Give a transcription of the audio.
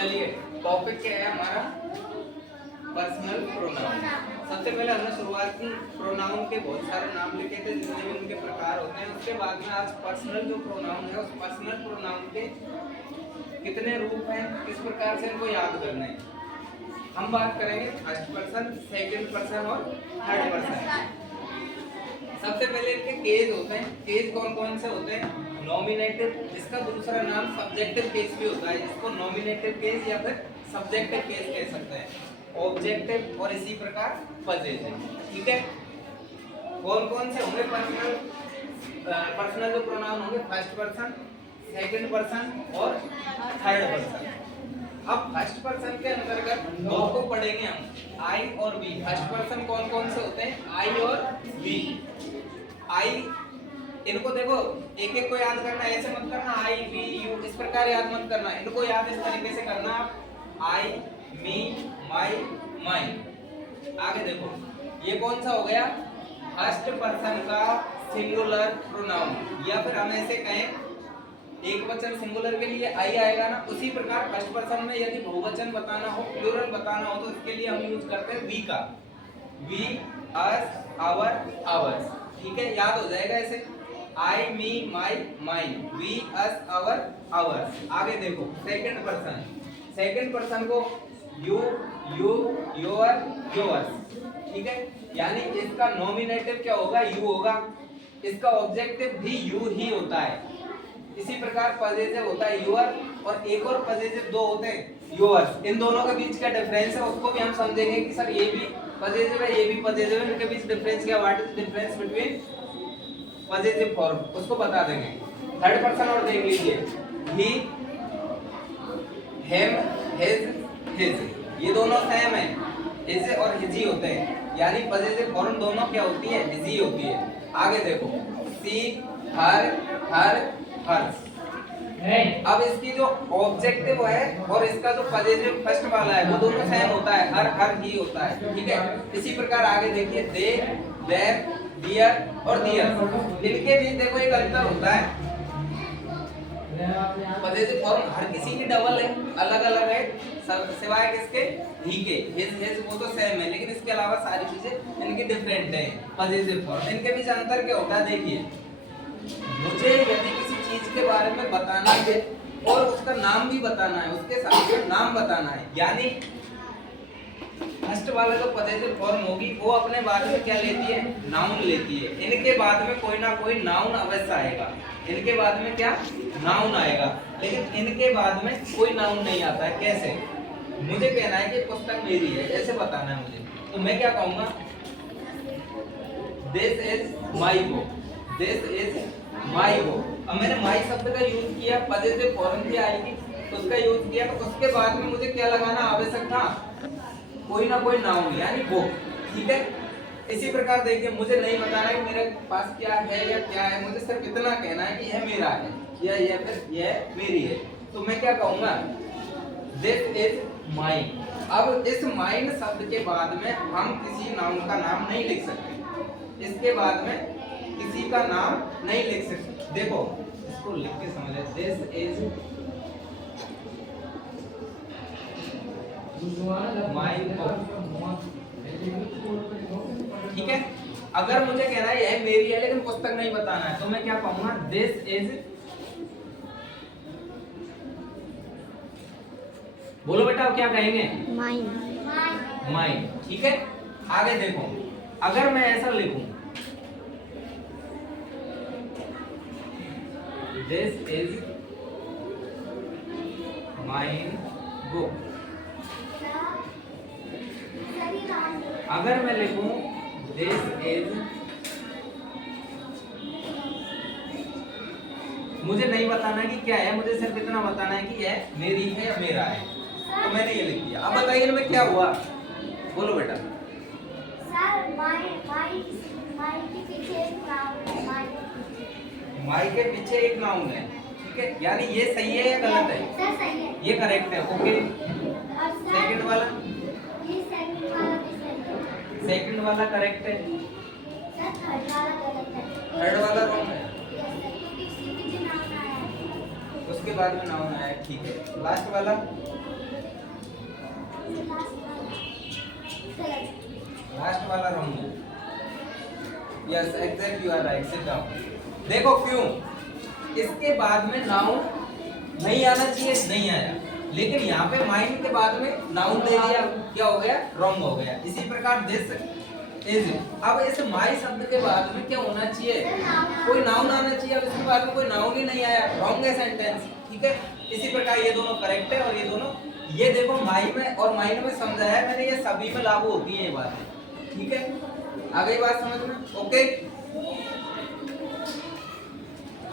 चलिए टॉपिक क्या है हमारा, पर्सनल प्रोनाउन। सबसे पहले हमने शुरुआत की प्रोनाउन के बहुत सारे नाम लिखे थे जितने भी उनके प्रकार होते हैं। उसके बाद में आज पर्सनल जो प्रोनाउन है उस पर्सनल प्रोनाउन के कितने रूप हैं, किस प्रकार से इनको याद करना है, हम बात करेंगे फर्स्ट पर्सन, सेकंड पर्सन और थर्ड पर्सन। सबसे पहले इनके केस होते हैं। केस कौन कौन से होते हैं? नॉमिनेटिव, इसका दूसरा नाम सब्जेक्टिव केस भी होता है, इसको नॉमिनेटिव केस या फिर सब्जेक्टिव केस कह सकते हैं। ऑब्जेक्टिव और इसी प्रकार पॉजिटिव। ठीक है, कौन कौन से होंगे पर्सनल जो प्रोनाउन होंगे? फर्स्ट पर्सन, सेकंड पर्सन और थर्ड पर्सन। अब फर्स्ट पर्सन के अंतर्गत दो को पढ़ेंगे हम, आई और वी। फर्स्ट पर्सन कौन कौन से होते हैं? आई और वी। आई, इनको देखो एक एक को याद करना, ऐसे मत करना आई वी यू इस प्रकार याद मत करना, इनको याद इस तरीके से करना आप, आई मी माई माई। आगे देखो ये कौन सा हो गया? फर्स्ट पर्सन का सिंगुलर प्रोनाउन, या फिर हम ऐसे कहें एक वचन सिंगुलर के लिए आई आएगा ना, उसी प्रकार फर्स्ट पर्सन में यदि बहुवचन बताना हो, प्लूरल बताना हो, तो इसके लिए हम यूज करते हैं वी का। We, us, our, ours. ठीक है, याद हो जाएगा ऐसे, I me my my, we us our ours. आगे देखो सेकंड पर्सन, सेकंड पर्सन को यू यू योर योर्स। ठीक है, यानी इसका नॉमिनेटिव क्या होगा? यू होगा, इसका ऑब्जेक्टिव भी यू ही होता है। इसी प्रकार पॉजिटिव होता है योर, और एक और पॉजिटिव दो होते हैं योर्स। इन दोनों के बीच क्या डिफरेंस है उसको भी हम समझेंगे कि सर ये भी पॉजिटिव है ये भी पॉजिटिव है, इनके बीच डिफरेंस क्या, what is difference between positive form, उसको बता देंगे। थर्ड पर्सन और देख लीजिए, ही, हिम, हिज, हिज, ये दोनों सेम है, हिज और हिजी होते हैं, यानी पॉजिटिव फॉर्म दोनों क्या होती है? हिजी होती है। आगे देखो सी, हर, हर, हर्स। अब इसकी जो ऑब्जेक्टिव है और इसका जो पॉजिटिव फर्स्ट वाला है वो दोनों सेम होता है, हर हर ही होता है। ठीक है, इसी प्रकार आगे देखिए दे, देयर, दियर और दियर, इनके बीच देखो एक अंतर होता है। पॉजिटिव फॉर्म हर किसी की डबल है, अलग अलग है, सिवाय किसके? ही के। हिज हिज वो तो सेम है, लेकिन इसके अलावा सारी चीजें इनकी डिफरेंट है पॉजिटिव फॉर्म। इनके बीच अंतर क्या होता है? देखिए, मुझे यदि किसी चीज के बारे में बताना है और उसका नाम भी बताना है, उसके साथ में नाम बताना है, यानी फर्स्ट वाला जो पॉजिटिव फॉर्म होगी वो अपने बाद में क्या लेती है? नाउन लेती है। इनके बाद में कोई ना कोई नाउन अवश्य आएगा, इनके बाद में क्या? नाउन आएगा, लेकिन इनके बाद में कोई नाउन नहीं आता है। कैसे? मुझे कहना है कि पुस्तक मेरी है, ऐसे बताना है मुझे, तो मैं क्या कहूँगा? This is my book, this is my book. अब मैंने माई शब्द का यूज किया, पॉजिटिव फॉर्म भी आएगी, उसका यूज किया, तो उसके बाद में मुझे क्या लगाना आवश्यक था? कोई ना कोई नाउन, यानी बुक। ठीक है, इसी प्रकार देखिए, मुझे नहीं बताना है कि मेरे पास क्या है या क्या है, मुझे सिर्फ इतना कहना है कि यह मेरा है या फिर यह मेरी है, तो मैं क्या कहूँगा? This is mine. अब इस माइन शब्द के बाद में हम किसी नाउन का नाम नहीं लिख सकते, इसके बाद में किसी का नाम नहीं लिख सकते। देखो इसको लिख के समझ ले, दिस इज माय बुक। ठीक है, अगर मुझे कहना है यह मेरी है लेकिन पुस्तक नहीं बताना है, तो मैं क्या कहूंगा? दिस इज, बोलो बेटा क्या कहेंगे? माइन। माइन। ठीक है, आगे देखो, अगर मैं ऐसा लिखूं दिस इज माइन बुक, अगर मैं लिखूं दिस इज, मुझे नहीं बताना है कि क्या है, मुझे सिर्फ इतना बताना है कि यह मेरी है या मेरा है, तो मैंने ये लिख दिया। अब बताइए इनमें क्या हुआ? बोलो बेटा। सर माई के पीछे एक नाउन है, माई के पीछे एक नाउन है। ठीक है, यानी ये सही है या गलत है? सर सही है, ये करेक्ट है। ओके, और सेकंड वाला? ये सेकंड वाला भी सही है। सेकंड वाला करेक्ट है, सर थर्ड वाला गलत है। थर्ड वाला रॉन्ग है, क्योंकि इसके पीछे नाउन आया है। उसके बाद में नाउन आया। ठीक है, लास्ट वाला? लास्ट वाला रॉन्ग है। Yes exact you are right, sit down. देखो क्यों, इसके बाद में नाउन नहीं आना चाहिए, नहीं आया, लेकिन यहाँ पे माइंड के बाद में नाउन दे दिया, क्या हो गया, रॉन्ग हो गया। इसी प्रकार दिस इज, अब इस माई शब्द के बाद में क्या होना चाहिए, कोई नाउन आना चाहिए, अब इसके बाद में कोई नाउन ही नहीं आया, रॉन्ग है सेंटेंस, ठीक है। इसी प्रकार ये दोनों करेक्ट है और ये दोनों, ये देखो माई में और माइंड में समझाया मैंने, ये सभी में लागू होती है ये बात, ठीक है। आ गई बात समझ में, ओके।